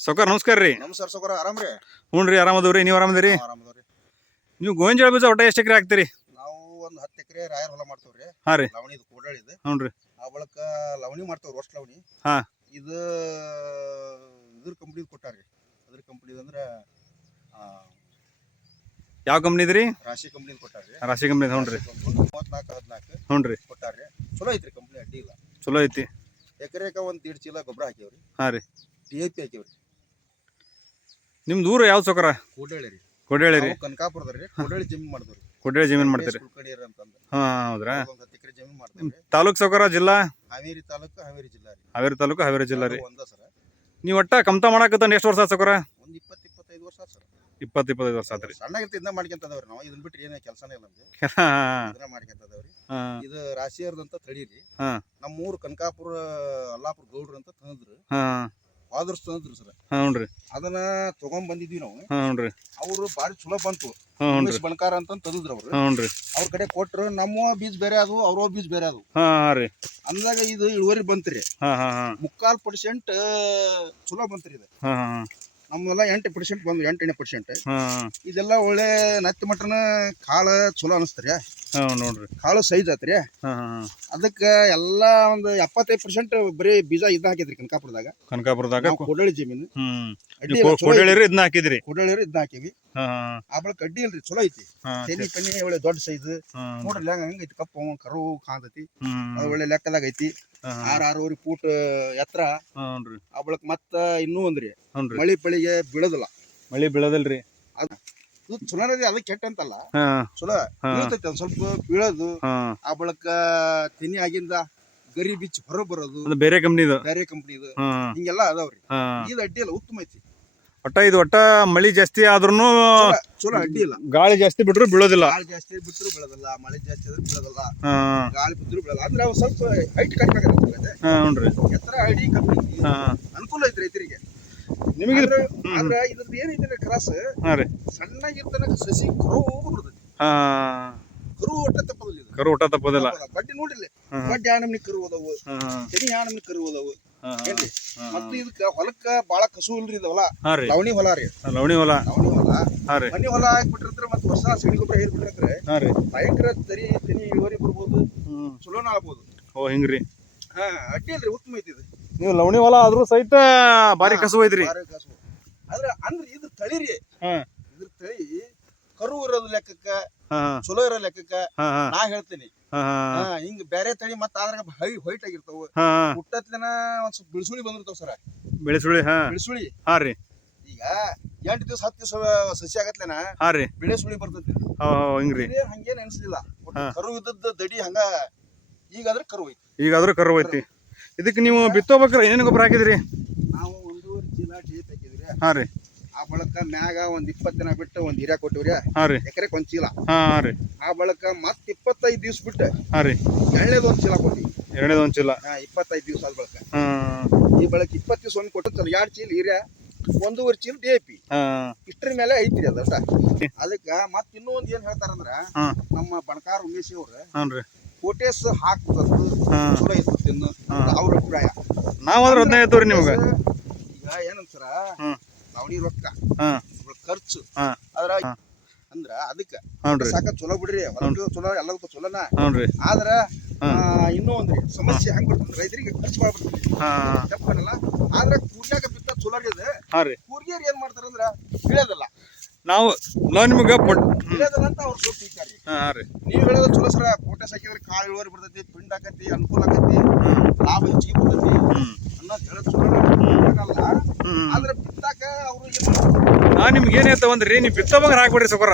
ಸೌಕರ್ ನಮಸ್ಕಾರ ರೀ. ನಮಸ್ಕಾರ ಆರಾಮ್ ರೀ? ಹ್ಞೂ ರೀ ಆರಾಮದವ್ರಿ ನೀವು ಆರಾಮದಿರಿ ಅದೀರಿ? ಆರಾಮದವ್ರಿ ನೀವು ಗೋವಿಂಜಾಳ ಬೀಜ ಒಟ್ಟ ಎಷ್ಟು ಎಕರೆ ಹಾಕ್ತೀರಿ? ನಾವು ಒಂದು ಹತ್ತು ಎಕರೆ ರಾಯರ್ ಹೊಲ ಮಾಡ್ತೇವ್ರಿ ಹಾಂ ರೀ. ಲವಣಿದು ಕೂಡಳಿದು ಹ್ಞೂ ರೀ. ಆ ಬಳಕ ಲವಣಿ ಮಾಡ್ತೇವ್ರಿ ರೋಸ್ಟ್ ಲವಣಿ. ಹಾಂ. ಇದು ಇದ್ರ ಕಂಪ್ನಿದ್ ಕೊಟ್ಟಾರ್ರಿ ಅದ್ರ ಕಂಪ್ನಿದು ಅಂದ್ರೆ ಯಾವ ಕಂಪ್ನಿದು ರೀ? ರಾಶಿ ಕಂಪ್ನಿದ್ ಕೊಟ್ಟಾರ್ರಿ ರಾಶಿ ಕಂಪ್ನಿ ಹ್ಞೂ ರೀ. ಮೂವತ್ನಾಲ್ಕು ಹದಿನಾಲ್ಕು ಹ್ಞೂ ರೀ. ಕೊಟ್ಟಾರ್ರಿ ಚಲೋ ಐತ್ರಿ ಕಂಪ್ನಿ ಅಡ್ಡಿ ಇಲ್ಲ. ಚಲೋ ಐತಿ. ಎಕರೆಕ ಒಂದ್ ದೀಡ್ ಚೀಲ ಗೊಬ್ಬರ ಹಾಕಿವ್ರಿ ಹಾಂ ರೀ. ಡಿ ಎ ಪಿ ಹಾಕಿವ್ರಿ ನಿಮ್ದು ಊರು ಯಾವ ಸೊಕರ? ಕೋಡೇಳಿ ರೀ. ಕೊಡೇಳಿ ರೀ. ಕನಕಾಪುರದ ರೀ. ಕೂಡಳಿ ಜಮೀನ್ ಮಾಡಿದ್ರಿ ಕೊಡೇಳಿ ಜಮೀನು ಮಾಡ್ತೀರಿ? ಅಂತಂದು. ಹಾಂ ಹೌದ್ರಾ? ಒಂದು ಹತ್ತು ಎಕರೆ ಜಮೀನ್ ತಾಲೂಕ್ ಸೌಕರ ಜಿಲ್ಲಾ? ಹಾವೇರಿ ತಾಲೂಕು ಹಾವೇರಿ ಜಿಲ್ಲಾ ರೀ. ಹಾವೇರಿ ತಾಲೂಕು ಹಾವೇರಿ ಜಿಲ್ಲಾ ರೀ. ಒಂದ ಸರ. ನೀವು ಒಟ್ಟ ಕಮ್ತ ಮಾಡಕತ್ತ ಎಷ್ಟು ವರ್ಷ ಸೊಕರ? ಒಂದ್ ಇಪ್ಪತ್ ಇಪ್ಪತ್ತೈದು ವರ್ಷ ಸರ್. ಇಪ್ಪತ್ತು ಇಪ್ಪತ್ತೈದು ವರ್ಷ ಆತ್ರಿ ಸಣ್ಣಗಿರ್ತ ಇದನ್ನ ಮಾಡ್ಕೊಂತದವ್ರಿ ನಾವು. ಇದನ್ ಬಿಟ್ರೆ ಏನೇ ಕೆಲಸನೇ ಇಲ್ಲ ನಮ್ಗೆ. ಹಾಂ ಇದು ರಾಶಿಯರ್ದಂತ ತಳಿ ರೀ. ಹಾ. ನಮ್ಮ ಊರು ಕನಕಾಪುರ ಅಲ್ಲಾಪುರ ಗೌಡ್ರು ಅಂತ ತಂದ್ರು. ಹಾಂ. ವಾದರ್ಸ್ ತಂದ್ರು ಸರ್. ಹಾಂ ಹ್ಞೂ ಅದನ್ನ ತಗೊಂಡ್ ಬಂದಿದ್ವಿ ನಾವು. ಹಾಂ ಹ್ಞೂ ರೀ ಅವ್ರು ಬಾರಿ ಚಲೋ ಬಂತು. ಬಣಕಾರ ಅಂತ ತಂದಿದ್ರು ಅವ್ರು. ಹಾಂ ಹ್ಞೂ ಅವ್ರ ಕಡೆ ಕೊಟ್ರು ನಮ್ಮ ಬೀಜ ಬೇರೆ ಅದು ಅವ್ರ ಬೀಜ ಬೇರೆ ಅದು. ಹಾಂ ರೀ. ಅಂದಾಗ ಇದು ಇಳುವರಿ ಬಂತ್ರಿ. ಹಾಂ ಹಾಂ ಹಾಂ. ಮುಕ್ಕಾಲ್ ಪರ್ಸೆಂಟ್ ಚಲೋ ಬಂತ್ರಿ ಇದು. ಹಾಂ ಹಾಂ ನಮ್ಮೆಲ್ಲ ಎಂಟು ಪರ್ಸೆಂಟ್ ಬಂದು ಎಂಟನೇ ಪರ್ಸೆಂಟ್ ಹಾಂ. ಇದೆಲ್ಲ ಒಳ್ಳೆ ನತ್ತಿ ಮಟನ ಕಾಳ ಚಲೋ ಅನಿಸ್ತ್ರಿ. ಹಾಂ ನೋಡ್ರಿ. ಕಾಳು ಸೈಜ್ ಆತ್ರಿ. ಹಾಂ ಹಾಂ ಅದಕ್ಕ ಎಲ್ಲ ಒಂದು ಎಪ್ಪತ್ತೈದು ಪರ್ಸೆಂಟ್ ಬರೀ ಬೀಜ ಇದ ಹಾಕಿದ್ರಿ ಕನಕಾಪುರದಾಗ. ಕನಕಾಪುರದಾಗ ಕೊಡಳಿ ಜಮೀನು. ಚಲೋ ಕೊಡೇಳಿರಿ ಇದನ್ನ ಹಾಕಿದ್ರಿ. ಕೊಡಳಿರು ಇದನ್ನ ಹಾಕಿವಿ. ಹಾ ಆ ಬಳಕ ಅಡ್ಡಿ ಇಲ್ರಿ ಚಲೋ ಐತಿ. ತೆನಿ ಪನಿ ಒಳ್ಳೆ ದೊಡ್ಡ ಸೈಜ್ ನೋಡ್ರಿ ಹಂಗ ಹಂಗ ಐತಿ ಕಪ್ಪು ಕರು ಕಾಂತೈತಿ ಅದು ಒಳ್ಳೆ ಲೆಕ್ಕದಾಗ ಐತಿ. ಆರ್ ಆರೂವರೆ ಫೂಟ್ ಎತ್ತರ. ಆ ಬಳಕ ಮತ್ತ ಇನ್ನೂ ಒಂದ್ರಿ. ಮಳಿ ಪಳಿಗೆ ಬೀಳೋದಿಲ್ಲ. ಮಳಿ ಬೀಳದಲ್ರಿ. ಇದು ಅದಕ್ಕೆ ಕೆಟ್ಟ ಅಂತಲ್ಲ ಚಲೋ ಬೀಳ್ತೈತಿ ಒಂದ್ ಸ್ವಲ್ಪ ಬೀಳೋದು. ಆ ಬಳಕ ತಿನಿ ಆಗಿಂದ ಗರಿ ಬಿಚ್ಚಿ ಹೊರ ಬರೋದು. ಅದು ಬೇರೆ ಕಂಪ್ನಿದು ಬೇರೆ ಕಂಪ್ನಿದು ಹಿಂಗೆಲ್ಲ ಅದಾವ್ರಿ. ಇದು ಅಡ್ಡಿ ಇಲ್ಲ ಉತ್ತಮ ಐತಿ. ಒಟ್ಟ ಇದು ಒಟ್ಟ ಮಳಿ ಜಾಸ್ತಿ ಆದ್ರೂನು ಚಲೋ- ಅಡ್ಡಿ ಇಲ್ಲ. ಗಾಳಿ ಜಾಸ್ತಿ ಬಿಟ್ರು ಬೀಳೋದಿಲ್ಲ. ಗಾಳಿ ಜಾಸ್ತಿ ಬಿಟ್ರು ಬೀಳೋದಿಲ್ಲ ಮಳೆ ಜಾಸ್ತಿ ಆದ್ರೆ ಬೀಳೋದಿಲ್ಲ. ಗಾಳಿ ಬಿದ್ರು ಬೀಳಲ್ಲ ಅಂದ್ರೆ ಅವು ಸ್ವಲ್ಪ ಹೈಟ್ ಕಡಿಮೆ ಆಗತ್ತೆ ಹಾ ಹ್ಞೂನ್ರಿ. ಎತ್ತರ ಐಡಿ ಕಮ್ಮಿ ಅನುಕೂಲ ಐತಿ ರೈತರಿಗೆ. ನಿಮಗೆ ಆದ್ರೆ ಇದ್ರದ್ದು ಏನೈತಿ ಕ್ರಾಸ್ ಹಾ ರೀ. ಸಣ್ಣಗಿರ್ತನ ಸಸಿ ಕರು ಹೋಗ್ಬಿಡ್ತೈತಿ ಹಾ. ಕರು ಒಟ್ಟ ತಪ್ಪದಿಲ್ಲ ಇದು. ಕರು ಊಟ ತಪ್ಪೋದಿಲ್ಲ. ಬಡ್ಡಿ ನೋಡಿಲ್ಲ. ಬಡ್ಡಿ ಆ ನಮ್ನಿ ಕರು ಅದಾವು ಹಾ. ಆ ನಮ್ನಿ ಕರು ಅದಾವು ಏನ್ರಿ? ಮತ್ತು ಇದಕ್ಕ ಹೊಲಕ್ಕ ಬಾಳ ಕಸು ಇಲ್ರಿ ಇದು ಹೊಲ ಹಾ ರೀ. ಲವಣಿ ಹೊಲ ರೀ. ಲವಣಿ ಹೊಲ. ಲವಣಿ ಹೊಲ. ಹಾ ರೀ. ಮನಿ ಹೊಲ ಹಾಕ್ಬಿಟ್ಟಿರ್ತಾರೆ ಮತ್ತೆ ವರ್ಷ ಸೆಣಿ ಗೊಬ್ಬರ ಹೇರ್ಬಿಟ್ಟಿರ್ತಾರೆ ಹಾ ರೀ. ಭಯಂಕರ ತರಿ ತೆನಿ ಇಳುವರಿ ಬರ್ಬೋದು. ಚಲೋನ ಆಗ್ಬೋದು. ಓ ಹಿಂಗ್ರಿ? ಹಾ ಅಡ್ಡಿ ಇಲ್ರಿ ಉತ್ತಮ ಐತಿ ಇದು. ನೀವು ಲವಣಿ ಹೊಲ ಆದ್ರೂ ಸಹಿತ ಭಾರಿ ಕಸು ಐತ್ರಿ. ಬಾರಿ. ಆದ್ರೆ ಅಂದ್ರೆ ಇದ್ರ ತಳಿ ರೀ ಹಾ. ಇದ್ರ ತಳಿ ಕರು ಇರೋದು ಲೆಕ್ಕಕ್ಕ ಚಲೋ ಇರೋ ಲೆಕ್ಕಕ್ಕ ನಾ ಹೇಳ್ತೀನಿ. ಹಿಂಗ ಬೇರೆ ತಳಿ ಮತ್ತ ಅದ್ರಾಗ ಹೈ ಹೊಯ್ಟ್ ಆಗಿರ್ತಾವ. ಹುಟ್ಟತ್ ದಿನ ಒಂದ್ ಸ್ವಲ್ಪ ಬಿಳಿಸುಳಿ ಬಂದಿರ್ತಾವ ಸರ. ಬಿಳಿಸುಳಿ ಬಿಳಿಸುಳಿ ಹಾ ರೀ. ಈಗ ಎಂಟು ದಿವಸ ಹತ್ತು ದಿವಸ ಸಸಿ ಆಗತ್ಲೇನ? ಬಿಳೆ ಸುಳಿ ಬರ್ತೈತಿ. ಹಿಂಗ್ರಿ. ಹಂಗೇನ್ ಅನ್ಸಲಿಲ್ಲ. ಕರು ಇದ್ದದ್ದು ದಡಿ ಹಂಗ ಈಗಾದ್ರೆ ಕರು ಐತಿ. ಈಗಾದ್ರೂ ಕರು ಐತಿ. ಇದಕ್ಕೆ ನೀವು ಬಿತ್ತೋಬೇಕ್ರೆ ಏನೇನು ಗೊಬ್ಬರ ಹಾಕಿದ್ರಿ? ನಾವು ಒಂದೂವರೆ ಚೀಲ ಡೇಪ್ ಹಾಕಿದ್ರಿ ಹಾಂ ರೀ. ಆ ಬಳಕ ಮ್ಯಾಗ ಒಂದ್ ಇಪ್ಪತ್ತು ದಿನ ಬಿಟ್ಟು ಒಂದ್ ಹಿರಿಯ ಕೊಟ್ಟಿವ್ರಿ. ಹಾಂ ರೀ. ಎಕರೆಕ್ ಒಂದ್ ಚೀಲ. ಹಾಂ ಹಾ ರೀ. ಆ ಬಳಕ ಮತ್ ಇಪ್ಪತ್ತೈದು ದಿವ್ಸ ಬಿಟ್ಟು ಹಾಂ ರೀ. ಎಳ್ನೇದು ಒಂದ್ ಚೀಲ ಕೊಟ್ಟಿವಿ ಎರಡನೇದು ಒಂದು ಚೀಲ. ಹಾ ಇಪ್ಪತ್ತೈದು ದಿವಸ ಆದ ಬಳಕ. ಹಾ. ಈ ಬಳಕ ಇಪ್ಪತ್ತು ದಿವಸ ಒಂದು ಕೊಟ್ಟು ಎರಡು ಚೀಲ ಹಿರಿಯ ಒಂದೂವರೆ ಚೀಲ ಡಿ ಪಿ. ಇಷ್ಟರ ಇಷ್ಟ್ರ ಮೇಲೆ ಐತ್ರಿ ಅದ ಅದಕ್ಕ ಮತ್ ಇನ್ನೂ ಒಂದ್ ಏನ್ ಹೇಳ್ತಾರಂದ್ರ ಹಾ. ನಮ್ಮ ಬಣಕಾರ ಉಮೇಶ್ ಅವ್ರ ಹಾಂ ರೀ. ಕೋಟೇಸ್ ಹಾಕ್ತದ್ದು ಚಲೋ ಇತ್ತು ತಿನ್ನು. ಹಾ. ಅವ್ರ ಅಭಿಪ್ರಾಯ. ನಾವಾದ್ರೆ ಹದಿನೈದು ತೋರಿ ನಿಮ್ಗೆ. ಈಗ ಏನಂತಾರ. ಲವಣಿ ರೊಕ್ಕ. ಖರ್ಚು. ಅದ್ರ. ಅಂದ್ರ ಅದಕ್ಕ ಸಾಕ ಚಲೋ ಬಿಡ್ರಿ. ಹೊಲಕ್ಕೂ ಚಲೋ ಎಲ್ಲದಕ್ಕೂ ಚಲೋನ. ಆದ್ರ ಇನ್ನೂ ಒಂದ್ರಿ ಸಮಸ್ಯೆ ಹೆಂಗ್ ಬರ್ತಂದ್ರ ರೈತರಿಗೆ ಖರ್ಚು ಮಾಡ್ಬಿಡ್ತೀವಿ ತಪ್ಪನಲ್ಲ. ಆದ್ರ ಕೂರ್ನ್ಯಾಗ ಬಿತ್ತ ಚಲೋ ರೀ ಅದ. ಕೂರ್ಗಿಯರ್ ಏನ್ ಮಾಡ್ತಾರಂದ್ರ ಬೀಳೋದಲ್ಲ ನಾವು ನಾವು ನಿಮ್ಗೆ ಅಂತ ಅವ್ರು ಸ್ವಲ್ಪ ಹಾ ರೀ. ನೀವ್ ಹೇಳೋದು ಚಲೋ ಸರ. ಕೋಟೆ ಹಾಕಿದ್ರೆ ಕಾಳು ಇಳುವರಿ ಬರ್ತೈತಿ ಪಿಂಡ್ ಆಕತಿ ಅನುಕೂಲ ಆಕತಿ ಲಾಭ ಹೆಚ್ಚಿಗೆ ಬರ್ತೈತಿ ಅನ್ನೋದು ಹೇಳೋದು ಚಲೋ ಆಗಲ್ಲ ಆದ್ರೆ ಬಿತ್ತಾಕ ಅವ್ರು? ನಾ ನಿಮ್ಗೆ ಏನೇ ತಗೊಂಡ್ರಿ ನೀವು ಬಗ್ಗೆ ಹಾಕ್ಬಿಡ್ರಿ ಸೊಕರ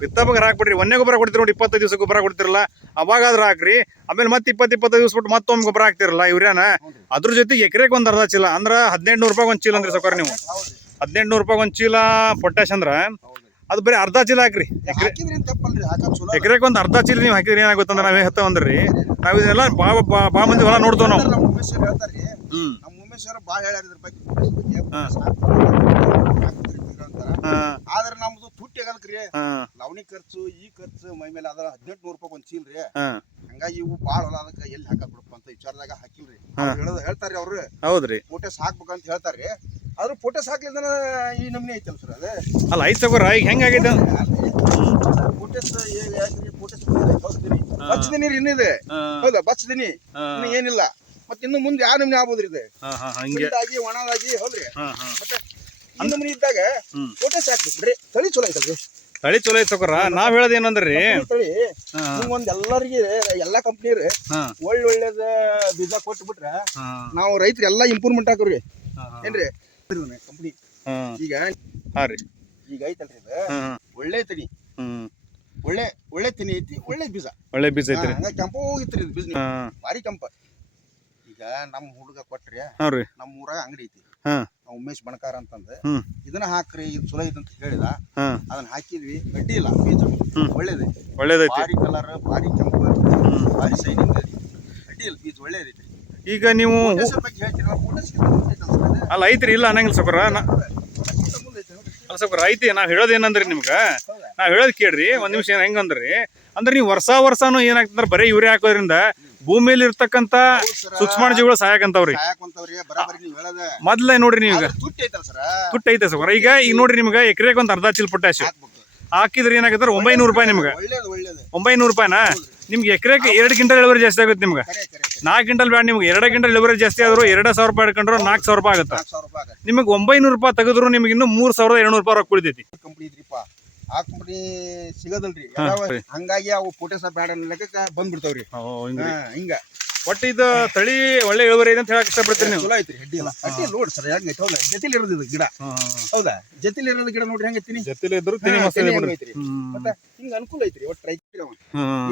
ಬಿತ್ತ ಬಗ್ಗೆ ಹಾಕ್ಬಿಡ್ರಿ ಒಂದೇ ಗೊಬ್ಬರ ಕೊಡ್ತೀರಿ ನೋಡಿ ಇಪ್ಪತ್ತೈದು ದಿವಸ ಗೊಬ್ಬರ ಕೊಡ್ತಿರಲ್ಲ ಅವಾಗಾದ್ರೂ ಹಾಕ್ರಿ. ಆಮೇಲೆ ಮತ್ತೆ ಇಪ್ಪತ್ತು ಇಪ್ಪತ್ತೈದು ದಿವಸ ಬಿಟ್ಟು ಮತ್ತೊಮ್ಮೆ ಗೊಬ್ಬರ ಹಾಕ್ತಿರಲ್ಲ ಇವ್ರೇನ ಅದ್ರ ಜೊತೆಗೆ ಎಕರೆಗೆ ಒಂದು ಅರ್ಧ ಚೀಲ ಅಂದ್ರ ಹದಿನೆಂಟು ರೂಪಾಯಿ ಒಂದು ಚೀಲ ಅಂದ್ರೆ ಸೊಕರ ನೀವು. ಹದಿನೆಂಟು ನೂರು ರೂಪಾಯಿ ಒಂದು ಚೀಲ ಪೊಟ್ಯಾಶ್ ಅಂದ್ರ ಅದು ಬರೀ ಅರ್ಧ ಚೀಲ ಹಾಕ್ರಿ. ಎಕರೆಗೆ ಒಂದು ಅರ್ಧ ಚೀಲ ನೀವು ಹಾಕಿದ್ರಿ ಏನಾಗುತ್ತಂದ್ರೆ ನಾವೇ ಹೇಳ್ತಾ ಅಂದ್ರಿ ನಾವು ಇದೆಲ್ಲ ಬಾ ಬಾ ಮಂದಿ ಹೊಲ ನೋಡ್ತೇವೆ ನಾವು. ನಮ್ಮ ಅಂತಾರ ಆದ್ರೆ ನಮ್ದು ತುಟ್ಟಿ ಆಗಲ್ಕ್ರಿ ಲವಣಿ ಖರ್ಚು ಈ ಖರ್ಚು ಮೈ ಮೇಲೆ ಅದ್ರ ಹದಿನೆಂಟು ನೂರು ರೂಪಾಯಿ ಒಂದ್ ಚೀಲ್ ರೀ ಹಂಗಾಗಿ ಇವು ಬಾಳ ಹೊಲ ಅದಕ್ಕೆ ಎಲ್ಲಿ ಹಾಕಕ್ ಬಿಡಪ್ಪ ಅಂತ ವಿಚಾರದಾಗ ಹಾಕಿಲ್ರಿ. ಹೇಳೋದ್ ಹೇಳ್ತಾರ್ರಿ ಅವ್ರು. ಹೌದ್ರಿ. ಫೋಟೋಸ್ ಹಾಕ್ಬೇಕಂತ ಹೇಳ್ತಾರ್ರಿ ಆದ್ರೂ ಫೋಟೋಸ್ ಹಾಕ್ಲಿಂದನ ಈ ನಮ್ನಿ ಐತಲ್ ಸರ್ ಅದೇ? ಅಲ್ಲ ಐತೆ ಸೌಕರ ಈಗ ಹೆಂಗಾಗೈತೆ ಫೋಟೋಸ್ ಫೋಟೋಸ್ ರೀ ಇನ್ನಿದೆ. ಹೌದಾ? ಇನ್ನು ಏನಿಲ್ಲ. ಮತ್ತೆ ಇನ್ನು ಮುಂದೆ ಯಾವ ನಮ್ನೆ ಆಗ್ಬೋದ್ರಿ ಇದೆ? ಹಾ, ಹಾ, ಹಂಗೆ. ಹಿಂದಾಗಿ ಒಣದಾಗಿ ಹೌದ್ರಿ. ಮತ್ತೆ ಈ ಮನಿ ಇದ್ದಾಗ ಫೋಟೋ ಫೋಟೋಸ್ ಹಾಕ್ಬೇಕ್ರಿ ತಳಿ ಚಲೋ ಐತಲ್ರಿ. ತಳಿ ಚಲೋ ಐತ್ ತಗೋರ. ನಾವ್ ಹೇಳೋದ್ ಏನಂದ್ರಿ? ತಳಿ. ಒಂದ್ ಎಲ್ಲರಿಗೆ ಎಲ್ಲಾ ಕಂಪ್ನಿ ರೀ ಹಾ, ಒಳ್ಳೆ ಒಳ್ಳೇದ ಬೀಜ ಕೊಟ್ಟು ಬಿಟ್ರೆ ನಾವು ರೈತರು ಎಲ್ಲಾ ಇಂಪ್ರೂವ್ಮೆಂಟ್ ಹಾಕೋರಿ. ಏನ್ರಿ? ಕಂಪ್ನಿ ಈಗ ಹಾ ರೀ. ಈಗ ಐತಲ್ರಿ ಇದು. ಒಳ್ಳೆ ತನಿ ಒಳ್ಳೆ ಒಳ್ಳೆ ತಿನಿ ಐತಿ ಒಳ್ಳೆ ಬೀಜ. ಒಳ್ಳೆ ಬೀಜ ಐತ್ರಿ. ಹಂಗ ಕೆಂಪು ಇದು ಬೀಜ. ಭಾರಿ ಕೆಂಪ. ಈಗ ನಮ್ಮ ಹುಡುಗ ಕೊಟ್ರಿ ನಮ್ಮ ಊರಾಗ ಅಂಗಡಿ ಐತಿ. ನಾವು ಉಮೇಶ್ ಬಣಕಾರ ಅಂತಂದು ಇದನ್ನ ಹಾಕ್ರಿ ಇದು ಚಲೋ ಐತಿ ಅಂತ ಹೇಳಿದ. ಹಾ. ಅದನ್ನ ಹಾಕಿದ್ವಿ. ಗಡ್ಡಿ ಇಲ್ಲ ಬೀಜ. ಒಳ್ಳೇದೈತಿ. ಒಳ್ಳೇದೇ ಒಳ್ಳೇದೈತಿ. ಭಾರಿ ಕಲರ್ ಭಾರಿ ಕೆಂಪು. ಭಾರಿ ಸೈನಿಂಗ್ ಗಡ್ಡಿ ಇಲ್ಲ ಬೀಜ ಒಳ್ಳೇದೈತಿ. ಈಗ ನೀವು ಅಲ್ಲ ಐತ್ರಿ ಇಲ್ಲ ಅನ್ನಂಗಿಲ್ಲ ಸೌಕರ ಅಲ್ಲ ಸೌಕರ ಐತಿ. ನಾವು ಹೇಳೋದ್ ಏನಂದ್ರಿ ನಿಮ್ಗ? ನಾವ್ ಹೇಳೋದ್ ಕೇಳ್ರಿ ಒಂದ್ ನಿಮಿಷ ಏನು ಹೆಂಗಂದ್ರಿ? ಅಂದ್ರೆ ನೀವು ವರ್ಷ ವರ್ಷನೂ ಏನಾಗ್ತಂದ್ರ ಬರೀ ಯೂರಿಯಾ ಹಾಕೋದ್ರಿಂದ ಭೂಮಿಯಲ್ಲಿ ಇರ್ತಕ್ಕಂತ ಸೂಕ್ಷ್ಮಾಣುಜೀವಿಗಳು ಸಹಾಯಕಂತಾವ್ರಿ ಸಾಯಕಂತವ್ರಿ. ಮೊದ್ಲ ನೋಡ್ರಿ ನೀವು ಈಗ. ತುಟ್ಟಿ ಐತೆ ಸರ್. ಈಗ ಈಗ ನೋಡ್ರಿ ನಿಮ್ಗೆ ಎಕರೆಗೆ ಒಂದ್ ಅರ್ಧ ಚೀಲ ಪೊಟ್ಯಾಶ್. ಹಾಕಿದ್ರೆ ಏನಾಗುತ್ತೆ ಒಂಬೈನೂರು ರೂಪಾಯಿ ನಿಮ್ಗೆ. ಒಂಬೈನೂರು ರೂಪಾಯಿನಾ? ನಿಮ್ಗೆ ಎಕರೆಗೆ ಎರಡು ಕ್ವಿಂಟಲ್ ಇಳುವರಿ ಜಾಸ್ತಿ ಆಗುತ್ತೆ ನಿಮ್ಗೆ. ನಾಲ್ಕು ಕ್ವಿಂಟಲ್ ಬೇಡ ನಿಮ್ಗೆ. ಎರಡು ಗಿಂಟಲ್ ಇಳುವರಿ ಜಾಸ್ತಿ ಆದ್ರೂ ಎರಡು ಸಾವಿರ ರೂಪಾಯಿ ಹಿಡ್ಕೊಂಡ್ರೆ ನಾಲ್ಕು ಸಾವಿರ ರೂಪಾಯಿ ಆಗುತ್ತೆ. ನಿಮಗೆ ಒಂಬೈನೂರು ರೂಪಾಯಿ ತೆಗೆದ್ರು ನಿಮ್ಗೆ ಇನ್ನೂ ಮೂರು ಸಾವಿರದ ಏಳ್ನೂರು ರೂಪಾಯಿ ರೊಕ್ಕ ಉಳಿತೈತಿ. ಕಂಪ್ನಿ ಸಿಗದಲ್ರಿ. ಯಾವ್ಯಾವ ಹಂಗಾಗಿ ಅವು ಪೋಟೇಸ ಬ್ಯಾಡ ಲೆಕ್ಕಕ್ಕೆ ಬಂದ್ಬಿಡ್ತಾವ್ರಿ. ಹಾ, ಹಿಂಗ. ಒಟ್ಟು ಇದು ತಳಿ ಒಳ್ಳೆ ಇಳುವರಿ ಇದೆ ಅಂತ ಹೇಳಕ್ ಇಷ್ಟಪಡ್ತೀರಿ ನೀವು. ಚಲೋ ಐತ್ರಿ ಅಡ್ಡಿ ಎಲ್ಲ. ಹಡ್ಡಿ ನೋಡಿ ಸರ್ ಹೆಂಗೈತಿ ಹೌದಾ? ಜತಿಲಿ ಇರೋದು ಇದು ಗಿಡ. ಹೌದಾ? ಜತಿಲಿ ಇರೋದು ಗಿಡ ನೋಡ್ರಿ ಹೆಂಗೈತಿನಿ ಜೊತೆಲಿ ಇದ್ರು ತಿನಿ ಹಾ, ಮಸ್ತ್ ತಿನಿ ಇದೆ ಬಿಡ್ರಿ ಮತ್ತೆ ಹಿಂಗ ಅನುಕೂಲ ಐತ್ರಿ ಒಟ್ಟು ರೈತರಿಗೆ ಅವ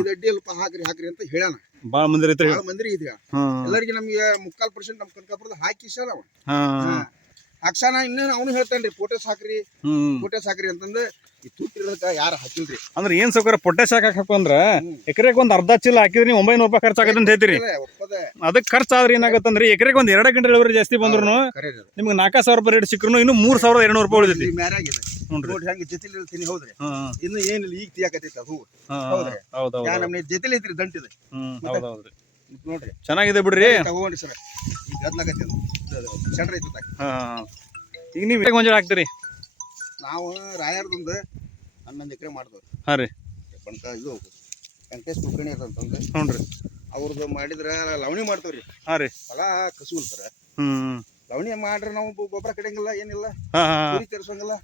ಇದು ಅಡ್ಡಿ ಅಲ್ಪ ಹಾಕ್ರಿ ಹಾಕ್ರಿ ಅಂತ ಹೇಳಾನ ಬಾಳ ಮಂದಿ ಐತ್ರಿ ಭಾಳ ಮಂದಿ ಇದ್ರಿ ಹ್ಮ್ ಎಲ್ಲರಿಗೆ ನಮ್ಗೆ ಮುಕ್ಕಾಲ್ ಪರ್ಸೆಂಟ್ ನಮ್ ಕನಕಾಪುರದ ಹಾಕಿ ಸರ್ ಅವ ಹಾ. ಹಾಕ್ಸಾನ ಇನ್ನೂ ಅವನು ಹೇಳ್ತಾನ್ರಿ ಫೋಟೋಸ್ ಹಾಕ್ರಿ. ಹ್ಮ್. ಫೋಟೋಸ್ ಹಾಕ್ರಿ ಅಂತಂದು ಈ ತುಟ್ಟಿರೋದಕ್ಕ ಯಾರು ಹಾಕಿಲ್ರಿ? ಅಂದ್ರೆ ಏನ್ ಸೌಕರ್ಯ ಪೊಟ್ಯಾಶ್ ಹಾಕಬೇಕು ಅಂದ್ರ. ಎಕರೆಗೆ ಒಂದ್ ಅರ್ಧ ಚೀಲ ಹಾಕಿದ್ರೆ ನೀವು ಒಂಬೈನೂರು ರೂಪಾಯಿ ಖರ್ಚಾಗತ್ತೆ ಅಂತ ಹೇಳ್ತೀರಿ. ಒಪ್ಪದೆ, ಅದಕ್ಕೆ ಖರ್ಚು ಆದ್ರೆ ಏನಾಗತ್ತಂದ್ರೆ ಎಕರೆಗೆ ಒಂದ್ ಎರಡು ಗಂಟೆ ಇಳುವರಿ ಜಾಸ್ತಿ ಬಂದ್ರು ಕರೆ. ನಿಮ್ಗೆ ನಾಲ್ಕು ಸಾವಿರ ರೂಪಾಯಿ ರೇಟ್ ಸಿಕ್ಕರು ಇನ್ನು ಮೂರ್ ಸಾವಿರದ ಎರಡ್ನೂರು ರೂಪಾಯಿ ಉಳಿದೈತಿ ಇಲ್ಲಿ ಮ್ಯಾರಾಗಿದೆ ನೋಡ್ರಿ. ನೋಡ್ರಿ ಹೆಂಗೆ ಜೊತೆಲಿ ಇರ್ತೀನಿ ಹೌದ್ರಿ. ಹ್ಮ್ ಇನ್ನು ಏನಿಲ್ಲ ಈಗ ತೀಯಾಕತೈತಿ ಅದು. ಹೂವು ಹೌದ್ರಿ. ಹೌದೌದು ಯಾ ನಮ್ನಿ ಜೊತೆಲಿ ಐತ್ರಿ ದಂಟಿದೆ ಹ್ಮ್? ಹೌದೌದ್ರಿ ಇದ್ ನೋಡ್ರಿ. ಚೆನ್ನಾಗಿದೆ ಬಿಡ್ರಿ. ಸರ್. ಈಗ ಗದ್ಲಾಗತ್ತೆ ಅದು. ಸೆಂಟ್ರ್ ಐತಿ ಹಾ ಈಗ ನೀವು ಗೊಂಜಾಳ ಹಾಕ್ತೀರಿ. ನಾವು ರಾಯರ್ದೊಂದು ಹನ್ನೊಂದು ಎಕರೆ ಮಾಡಿದ್ವಿ. ಹಾ ರೀ. ಬಂತ ಇದು ವೆಂಕಟೇಶ್ ಕುಲಕರ್ಣಿ ಅಂತಂದು. ಹ್ಞೂ ರೀ. ಅವ್ರದ್ದು ಮಾಡಿದ್ರೆ ಲವಣಿ ಮಾಡ್ತೇವ್ರಿ ಹಾ ರೀ. ಹೊಲ ಕಸು ಅಂತಾರೆ. ಲವಣಿ ಮಾಡ್ರೆ ನಾವು ಗೊಬ್ಬರ ಕಡಿಯಂಗಿಲ್ಲ ಏನಿಲ್ಲ. ಕುರಿ ತೆರ್ಸಂಗಿಲ್ಲ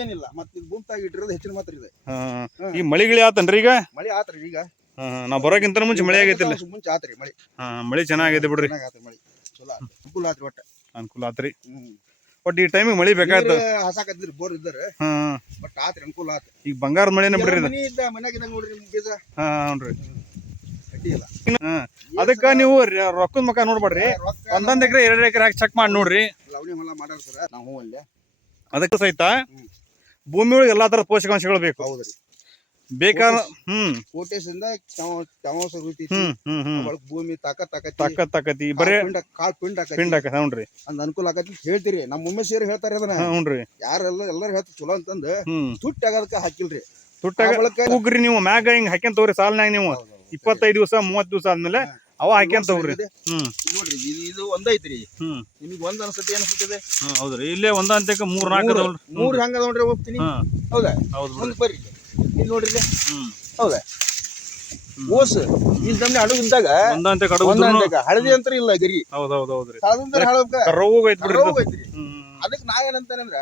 ಏನಿಲ್ಲ. ಮತ್ತೆ ಇದು ಭೂಮ್ತಾಗಿ ಇಟ್ಟಿರೋದು ಹೆಚ್ಚಿನ ಮಾತ್ರ ಇದೆ. ಈ ಮಳಿಗಿಳಿ ಆತನ್ರಿ ಈಗ? ಮಳಿ ಆತ್ರಿ ಈಗ. ನಾವ್ ಬರೋಕ್ಕಿಂತ ಮುಂಚೆ ಮಳೆ ಆಗೈತಿಲ್ಲ. ಮುಂಚೆ ಆತ್ರಿ ಮಳಿ. ಹಾ ಮಳಿ ಚೆನ್ನಾಗೈತೆ ಬಿಡ್ರಿ. ಮಳಿ. ಚಲೋ ಅನುಕೂಲ ಆತ್ರಿ ಒಟ್ಟ. ಅನುಕೂಲ ಆತ್ರಿ. ಹ್ಮ್. ಒಟ್ಟು ಈ ಟೈಮಿಗೆ ಮಳಿ ಬೇಕಾಯ್ತು. ನೀರ್ ಬೋರ್ ಇದ್ದಾರೆ ಹಾಂ ಬಟ್ ಆತ್ರಿ ಅನುಕೂಲ ಆತ ಈಗ ಬಂಗಾರದ ಮಳೆನ ಬಿಡ್ರಿ ಇದು. ಮನಿ ಇದ್ದ ಮನ್ಯಾಗ ಇದ್ದಂಗ್ ನೋಡ್ರಿ ನಿಮ್ ಬೀಜ. ಹಾ ಹ್ಞೂ ಅಡ್ಡಿ ಇಲ್ಲ. ಹಾ. ಅದಕ್ಕ ನೀವು ರೊಕ್ಕದ ಮುಖ ನೋಡ್ಬೇಡ್ರಿ. ರೊಕ್ಕ ಒಂದೊಂದ್ ಎಕರೆ ಎರಡು ಎಕರೆ ಹಾಕಿ ಚೆಕ್ ಮಾಡಿ ನೋಡ್ರಿ. ಲವಣಿ ಹೊಲ ಮಾಡ್ಯಾರ ಸರ್ ನಾವು ಅಲ್ಲೇ ಅದಕ್ಕೆ ಸಹಿತ. ಭೂಮಿ ಒಳಗೆ ಎಲ್ಲಾ ತರ ಪೋಷಕಾಂಶಗಳು ಬೇಕು. ಹೌದ್ರಿ. ಬೇಕಾದ ಹ್ಮ್. ಕೋಟೇಶಿಂದ ಟಮಾಸ ಒಳಗ್ ಭೂಮಿ ತಾಕತ್ ತಾಕತಿ ತಾಕತ್ ತಾಕತಿ ಬರೇ ಪಿಂಡ ಕಾಳ್ ಪಿಂಡ ಆಕತಿ. ಪಿಂಡ್ ಹಾಕ ಹ್ಞೂನ್ರಿ. ಅಂದ್ ಅನುಕೂಲ ಆಕತಿ ಹೇಳ್ತೀರಿ. ನಮ್ಮ ಉಮೇಶ್ ಸೇರಿ ಹೇಳ್ತಾರೆ ಅದನ್ನ. ಹಾ, ಹ್ಞೂನ್ರಿ. ಯಾರೆಲ್ಲ ಎಲ್ಲರೂ ಹೇಳ್ತಾರೆ ಚಲೋ ಅಂತಂದು. ತುಟ್ಟಿ ಆಗೋದಕ್ಕೆ ಹಾಕಿಲ್ರಿ. ತುಟ್ಟಾಗ ಬಳಕ ನೀವು ಮ್ಯಾಗ ಹಿಂಗ್ ಹಾಕ್ಯಂತ ತಗೋರಿ ಸಾಲ್ನಾಗ ನೀವು. ಇಪ್ಪತ್ತೈದು ದಿವಸ ಮೂವತ್ತು ದಿವಸ ಆದ್ಮೇಲೆ ಅವ ಹಾಕ್ಯಂತ ಹೋಗ್ರಿ. ಹ್ಮ್. ನೋಡ್ರಿ ಇದು ಇದು ಒಂದೈತ್ರಿ. ಹ್ಮ್. ನಿಮಗೆ ಒಂದ್ ಅನ್ಸತಿ ಅನ್ಸುತ್ತದೆ ಹ್ಮ್, ಹೌದ್ರಿ. ಇಲ್ಲೇ ಒಂದ ಅಂತಕ್ಕೆ ಮೂರ್ ನಾಲ್ಕು ಅದಾವಲ್ರಿ. ಮೂರ್ ಹೆಂಗ ಅದಾವ್ರಿ ಹೋಗ್ತೀನಿ. ಹೌದಾ? ಹೌದು ಬರ್ರಿ. ಇಲ್ಲಿ. ನೋಡ್ರಿ ಹೌದಾ? ಓಸ್ ಇಲ್ಲಿ ನಮ್ಗೆ ಹಡಗು ಇದ್ದಾಗ ಹಳದಿ ಅಂತ ಇಲ್ಲ ಗರಿ. ಹೌದ್ ಹೌದ್ ಹೌದ್ರಿ ಹಳದಂದ್ರೆ ಹಳಕ ಕರ್ರೋಗ ಐತ್. ಅದಕ್ಕೆ ನಾ ಏನಂತಾನಂದ್ರ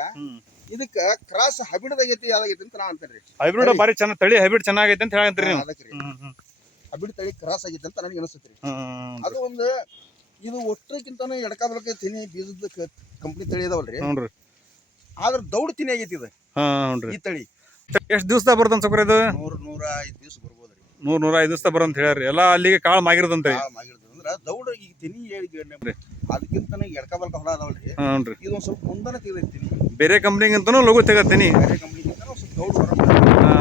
ಇದಕ್ಕ ಕ್ರಾಸ್ ಹಬಿಡದಾಗೈತಿ ಯಾವಾಗೈತಿ ಅಂತ ನಾ ಅಂತೇನ್ರಿ ಹೈಬ್ರಿಡ್ ಬಾರಿ ಚೆನ್ನಾಗಿ ತಳಿ ಹೈಬ್ರಿಡ್ ಚೆನ್ನಾಗೈತಿ ಅಂತ ಹೇಳಂತ್ರಿ ನೀವು. ಅದಕ್ಕೆ ಹಬಿಡ್ ತಳಿ ಕ್ರಾಸ್ ಆಗೈತಿ ಅಂತ ನನಗೆ ಅನಿಸ್ತೈತ್ರಿ ಹ್ಮ್ ಅದು ಒಂದು ಇದು ಒಟ್ಟಕ್ಕಿಂತಾನು ಎಡಕ ಬಲಕ ತಿನಿ ಬೀಜದ ಕಂಪ್ನಿ ತಳಿ ಇದಾವಲ್ರಿ ಹ್ಞೂನ್ರಿ. ಆದ್ರ ದೌಡ್ ತಿನಿ ಆಗೈತಿ ಇದು. ಈ ತಳಿ. ಎಷ್ಟ್ ದಿವಸದಾಗ ಬರ್ತಂತ ಸಕ್ರೆ ಇದು ನೂರ್ ನೂರ ಐದು ದಿವಸ ಬರ್ಬೋದ್ರಿ. ನೂರ್ ನೂರ ಐದು ದಿವಸ ಬರಂತ ಹೇಳ್ರಿ ಎಲ್ಲಾ ಅಲ್ಲಿಗೆ ಕಾಳು ಮಾಗಿರದಂತ್ರಿ? ಕಾಳ್ ಮಾಗಿರ್ತದ ಅಂದ್ರ ದೌಡ್ ಈಗ ತಿನಿ ಹೇಳಿ ಅದಕ್ಕಿಂತ ಎಡಕ ಬಲಕ ಹೊಲ ಅದಾವಲ್ರಿ. ಹ್ಞೂನ್ರಿ ಇದು ಒಂದ್ ಸ್ವಲ್ಪ ಮುಂದನ ತೆಗ್ದೈತಿ ತಿನಿ. ಬೇರೆ ಕಂಪ್ನಿಗಿಂತನೂ ಲಘು ತೆಗತ್ತೀನಿ ಬೇರೆ ಕಂಪ್ನಿಗಿಂತ ಸ್ವಲ್ಪ ದೌಡ್ ಬರೋದು ಹಾ.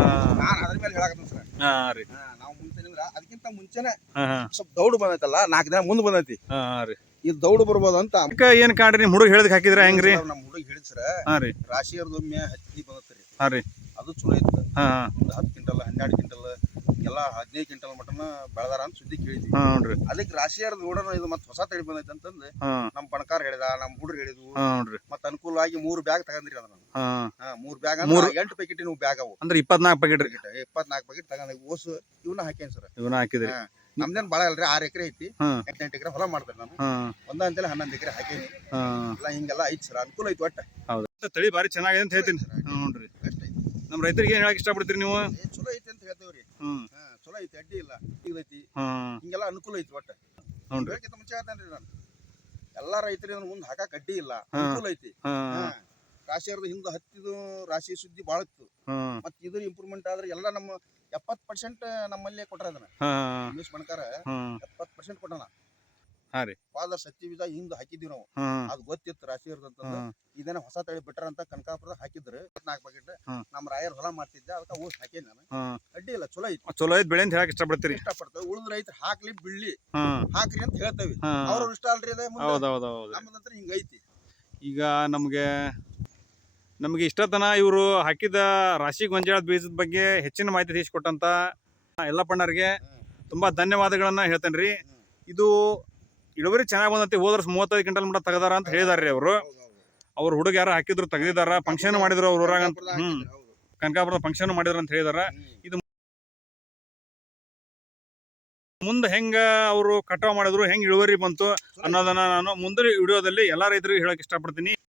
ನಾನ್ ಅದ್ರ ಮೇಲೆ ಹೇಳಕತ್ತೀನಿ ಸರ್. ಹಾ ರೀ. ನಾವು ಮುಂಚೆ ಅದಕ್ಕಿಂತ ಮುಂಚೆನೆ ಹಾ ಹಾ. ಸ್ವಲ್ಪ ದೌಡ್ ಬಂದೈತಲ್ಲ ನಾಲ್ಕು ದಿನ ಮುಂದೆ ಬಂದೈತಿ. ಹಾ ರೀ. ಇದು ದೌಡ್ ಬರ್ಬೋದಂತ ಅದಕ್ಕ ಏನ್ ಕಾಣ್ರಿ? ನಿಮ್ ಹುಡುಗ ಹೇಳ್ದಕ್ ಹಾಕಿದ್ರ ಹೆಂಗ್ರಿ? ನಮ್ಮ ಹುಡುಗ ಹೇಳಿದ್ ಸರ್ ಹಾ ರೀ. ರಾಶಿಯರ್ದೊಮ್ಮೆ ಹತ್ತಿ ಬಂದತ್ರಿ. ಹಾ ರೀ. ಅದು ಚಲೋ ಇತ್ತು. ಹತ್ತ್ ಒಂದು ಹತ್ತು ಕ್ವಿಂಟಲ್ ಹನ್ನೆರಡು ಕ್ವಿಂಟಲ್ ಎಲ್ಲ ಹದಿನೈದು ಕ್ವಿಂಟಲ್ ಮಟನ ಬೆಳೆದಾರ ಅಂತ ಸುದ್ದಿ ಕೇಳಿದ್ವಿ. ಹಾ ನೋಡ್ರಿ. ಅದಕ್ಕೆ ರಾಶಿಯಾರ್ದ ನೋಡೋಣ ಇದು ಮತ್ತೆ ಹೊಸ ತಳಿ ಬಂದೈತೆ ಅಂತಂದು ನಮ್ ನಮ್ಮ ಪಣಕಾರ ಹೇಳಿದ ನಮ್ಮ ಹುಡುಗ್ರು ಹೇಳಿದ್ವು. ಹಾ ನೋಡ್ರಿ. ಮತ್ತೆ ಅನುಕೂಲವಾಗಿ ಮೂರು ಬ್ಯಾಗ್ ತಗೊಂಡ್ರಿ ಅದನ್ನ. ಹಾ. ಹಾ ಮೂರು ಬ್ಯಾಗ್ ಮೂರು- ಅಂದ್ರೆ ಎಂಟು ಪ್ಯಾಕೆಟ್ ನೀವು ಬ್ಯಾಗ್ ಅವು. ಅಂದ್ರೆ ಇಪ್ಪತ್ನಾಲ್ಕು ಪ್ಯಾಕೆಟ್ ರೀ. ಇಪ್ಪತ್ನಾಲ್ಕು ಪ್ಯಾಕೆಟ್ ತಗೊಂಡ್ ಓಸು ಇವನ್ನ ಹಾಕೇನ್ ಸರ್. ಇವನ್ನ ಹಾಕಿದ್ರಿ. ನಮ್ದೇನ್ ಬಾಳ ಅಲ್ರಿ ಆರ್ ಎಕರೆ ಐತಿ. ಎಂಟ್ ಎಕರೆ ಹೊಲ ಮಾಡ್ತಾರೆ ನಾನು. ಒಂದ ಅಂತೇಳಿ ಹನ್ನೊಂದು ಎಕರೆ ಹಾಕೇನಿ. ಎಲ್ಲ ಹಿಂಗೆಲ್ಲ ಐತಿ ಸರ್ ಅನುಕೂಲ ಐತಿ ಒಟ್ಟ. ಹೌದು. ತಳಿ ಬಾರಿ ಚೆನ್ನಾಗಿದೆ ಅಂತ ಹೇಳ್ತೀನಿ. ಸರ್ ನೋಡ್ರಿ. ನಮ್ಮ ರೈತರಿಗೆ ಏನ್ ಹೇಳಕ್ ಇಷ್ಟಪಡ್ತೀರಿ ನೀವು? ಏ ಚಲೋ ಐತಿ ಅಂತ ಹೇಳ್ತೇವ್ರಿ. ಹ್ಮ್. ಹಾ ಚಲೋ ಐತಿ ಅಡ್ಡಿ ಇಲ್ಲ. ಐತಿ. ಹ್ಮ್ ಹಿಂಗೆಲ್ಲ ಅನುಕೂಲ ಐತಿ ಒಟ್ಟ. ಹೇಳಕ್ಕಿಂತ ಮುಂಚೆ ಹೇಳ್ತೇನ್ರಿ ನಾನು. ಎಲ್ಲಾ ರೈತರಿಗೆ ಮುಂದೆ ಹಾಕಕ್ ಅಡ್ಡಿ ಇಲ್ಲ. ಹಾ. ಅನುಕೂಲ ಐತಿ. ಹಾ. ಅವ್ರದ್ದು ರಾಶಿಯರ್ದು ಹಿಂದೆ ಹತ್ತಿದು ರಾಶಿ ಸುದ್ದಿ ಬಾಳ ಇತ್ತು. ಮತ್ತ ಮತ್ತೆ ಇದ್ರ ಇಂಪ್ರೂವ್ಮೆಂಟ್ ಆದ್ರೆ ಎಲ್ಲ ನಮ್ಮ ಎಪ್ಪತ್ ಪರ್ಸೆಂಟ್ ನಮ್ಮಲ್ಲೇ ಕೊಟ್ರ ಅದನ್ನ. ಹಾ. ಇಂಗ್ಲಿಷ್ ಬಣಕಾರ ಹಾ. ಎಪ್ಪತ್ ಪರ್ಸೆಂಟ್ ಕೊಟ್ಟನ. ಹಾ ರೀ. ಫಾದರ್ ಸತ್ಯವಿದ ಬೀಜ ಹಿಂದೆ ಹಾಕಿದ್ವಿ ನಾವು. ಅದ್ ಅದು ಗೊತ್ತಿತ್ತು ರಾಶಿ ಇರ್ತಂತ ಹಾ. ಇದೇನ ಹೊಸ ತಳಿ ಬಿಟ್ರ ಅಂತ ಕನಕಾಪುರ ಹಾಕಿದ್ರು. ನಾಲ್ಕು ಪ್ಯಾಕೆಟ್ ಹಾ. ನಮ್ಮ ರಾಯರ್ ಹೊಲ ಮಾಡ್ತಿದ್ದೆ. ಅದಕ್ಕೆ ಊಸ್ ಹಾಕೇನಿ ನಾನು. ಹಾ. ಅಡ್ಡಿ ಇಲ್ಲ ಚಲೋ ಐತಿ. ಚಲೋ ಐತ್ ಬೆಳೆ ಅಂತ ಹೇಳಕ್ ಇಷ್ಟಪಡ್ತೀರಿ. ಇಷ್ಟಪಡ್ತೇವೆ. ಉಳಿದ ರೈತರು ಹಾಕ್ಲಿ ಬಿಡ್ಲಿ. ಹಾ. ಹಾಕ್ರಿ ಅಂತ ಹೇಳ್ತೇವೆ. ಹಾ. ಅವ್ರ ಇಷ್ಟ ಅಲ್ರಿ ಅದೇ ಮುಂದೆ? ಹಿಂಗ ಐತಿ. ಹೌದು ನಮ್ಮದಂತ್ರ ಹಿಂಗೈತಿ ಈಗ ನಮಗೆ ನಮಗೆ ಇಷ್ಟತನ ಇವರು ಹಾಕಿದ ರಾಶಿ ಗೊಂಜಾಳ ಬೀಜದ ಬಗ್ಗೆ ಹೆಚ್ಚಿನ ಮಾಹಿತಿ ತಿಳಿಸ್ಕೊಟ್ಟಂತ ಎಲ್ಲಪ್ಪಣ್ಣರಿಗೆ ತುಂಬಾ ಧನ್ಯವಾದಗಳನ್ನ ಹೇಳ್ತೇನೆ ರೀ ಇದು ಇಳುವರಿ ಚೆನ್ನಾಗಿ ಬಂದಂತೆ ಹೋದ್ರೆ ಮೂವತ್ತೈದು ಕ್ವಿಂಟಲ್ ಮಟ್ಟ ತೆಗ್ದಾರ ಅಂತ ಹೇಳಿದಾರೆ ಅವರು. ಅವ್ರ ಹುಡುಗ ಯಾರು ಹಾಕಿದ್ರು ತೆಗ್ದಿದಾರ ಫಂಕ್ಷನ್ ಮಾಡಿದ್ರು ಅವ್ರ ಊರಾಗ ಅಂತ, ಹ್ಮ್. ಕನಕಾಪುರದ ಫಂಕ್ಷನ್ ಮಾಡಿದ್ರು ಅಂತ ಹೇಳಿದಾರ. ಮುಂದೆ ಹೆಂಗ ಅವರು ಕಟಾವ್ ಮಾಡಿದ್ರು, ಹೆಂಗ್ ಇಳುವರಿ ಬಂತು ಅನ್ನೋದನ್ನ ನಾನು ಮುಂದಿನ ವಿಡಿಯೋದಲ್ಲಿ ಎಲ್ಲಾ ರೈತರಿಗೂ ಹೇಳಕ್ ಇಷ್ಟಪಡ್ತೀನಿ.